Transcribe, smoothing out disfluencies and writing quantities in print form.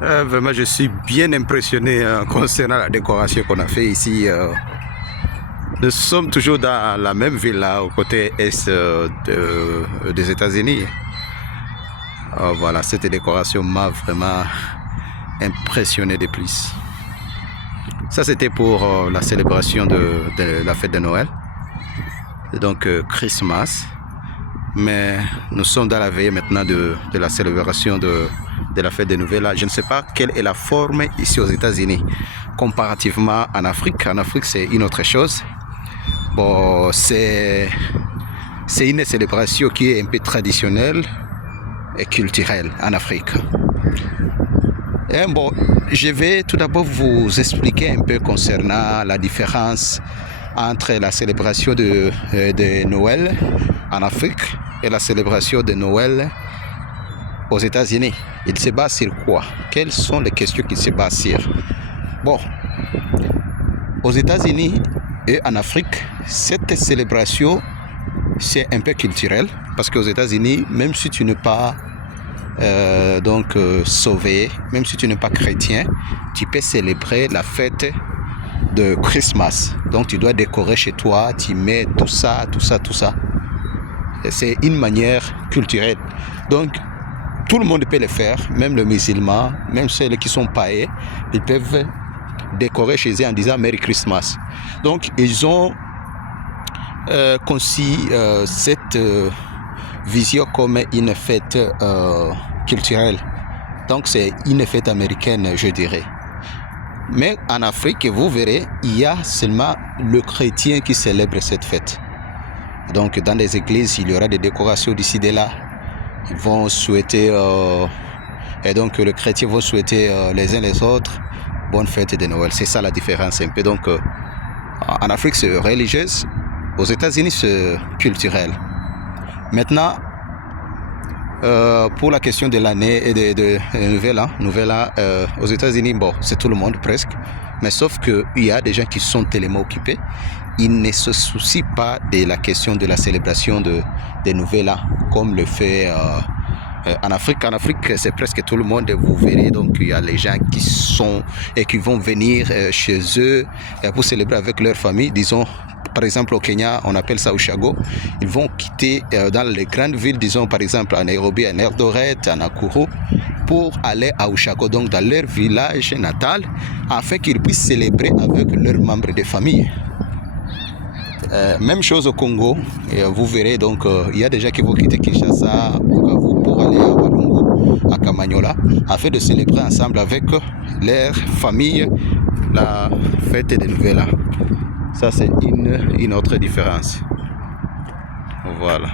Vraiment, je suis bien impressionné concernant la décoration qu'on a fait ici. Nous sommes toujours dans la même ville, là, au côté est des États-Unis. Voilà, cette décoration m'a vraiment impressionné de plus. Ça, c'était pour la célébration de la fête de Noël, donc Christmas. Mais nous sommes dans la veille maintenant de la célébration de la fête de Noël. Je ne sais pas quelle est la forme ici aux États-Unis comparativement en Afrique. En Afrique, c'est une autre chose. Bon, c'est une célébration qui est un peu traditionnelle et culturelle en Afrique. Et bon, je vais tout d'abord vous expliquer un peu concernant la différence entre la célébration de Noël en Afrique et la célébration de Noël aux États-Unis. Il se base sur quoi? Quelles sont les questions qui se basent sur? Bon, aux États-Unis et en Afrique, cette célébration, c'est un peu culturel, parce qu'aux États-Unis, même si tu n'es pas sauvé, même si tu n'es pas chrétien, tu peux célébrer la fête de Christmas. Donc tu dois décorer chez toi, tu mets tout ça. C'est une manière culturelle. Donc tout le monde peut le faire, même les musulmans, même ceux qui sont païens, ils peuvent décorer chez eux en disant Merry Christmas. Donc ils ont conçu cette vision comme une fête culturelle. Donc c'est une fête américaine, je dirais. Mais en Afrique, vous verrez, il y a seulement le chrétien qui célèbre cette fête. Donc dans les églises, il y aura des décorations d'ici et là. Ils vont souhaiter, et donc les chrétiens vont souhaiter les uns les autres bonne fête de Noël. C'est ça la différence un peu. Donc en Afrique, c'est religieuse. Aux États-Unis, c'est culturel. Maintenant, pour la question de l'année et de Nouvel An, aux États-Unis, bon, c'est tout le monde presque. Mais sauf qu'il y a des gens qui sont tellement occupés, ils ne se soucient pas de la question de la célébration de Nouvel An, comme le fait en Afrique. En Afrique, c'est presque tout le monde, vous verrez. Donc, il y a les gens qui sont et qui vont venir chez eux pour célébrer avec leur famille. Disons, par exemple, au Kenya, on appelle ça Ushago. Ils vont quitter dans les grandes villes, disons par exemple à Nairobi, à Eldoret, à Nakuru, pour aller à Ushago, donc dans leur village natal, afin qu'ils puissent célébrer avec leurs membres de famille. Même chose au Congo, et vous verrez, donc il y a des gens qui vont quitter Kinshasa, Bukavu, pour aller à Walungu, à Kamanyola, afin de célébrer ensemble avec leur famille la fête de Nouvel An. Ça, c'est une autre différence. Voilà.